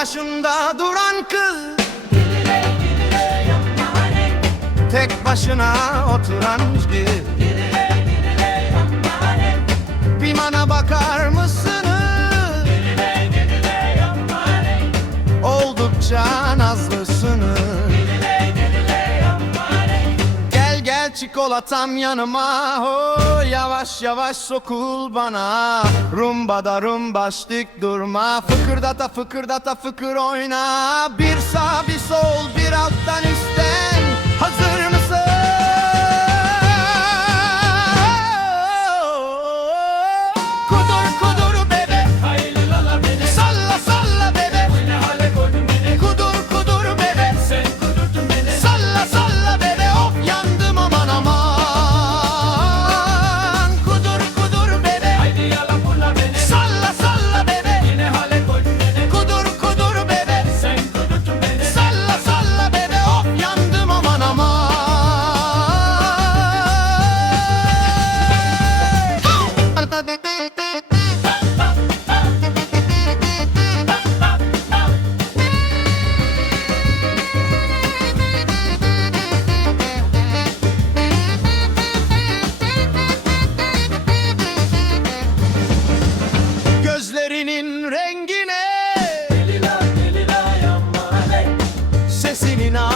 başında duran kız. Tek başına oturan bir Bir bana bakar mısınız? Oldukça nazlısınız çikolatam yanıma oh, Yavaş yavaş sokul bana. Rumbada rumbaştık durma Fıkırdata fıkırdata fıkır oyna. Bir sağ bir sol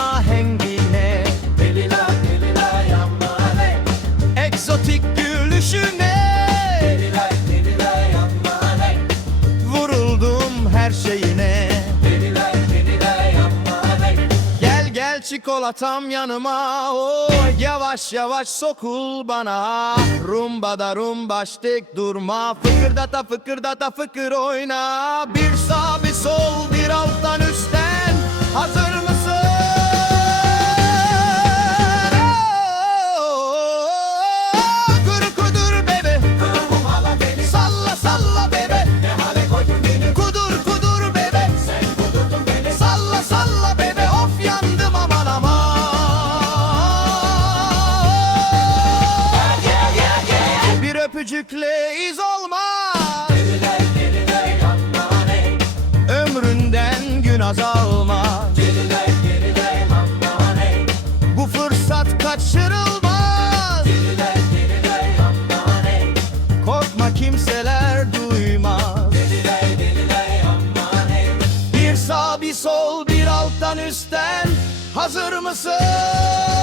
Ahengine Egzotik gülüşüne. Vuruldum her şeyine. Gel gel çikolatam yanıma. Oh, Yavaş yavaş sokul bana. Rumbada rumbaştık durma. Fıkırdata fıkırdata fıkır oyna. Bir sağ Bir öpücükle iz olmaz Ömründen gün azalmaz Bu fırsat kaçırılmaz. Korkma kimseler duymaz. Bir sağ bir sol bir alttan üstten Hazır mısın?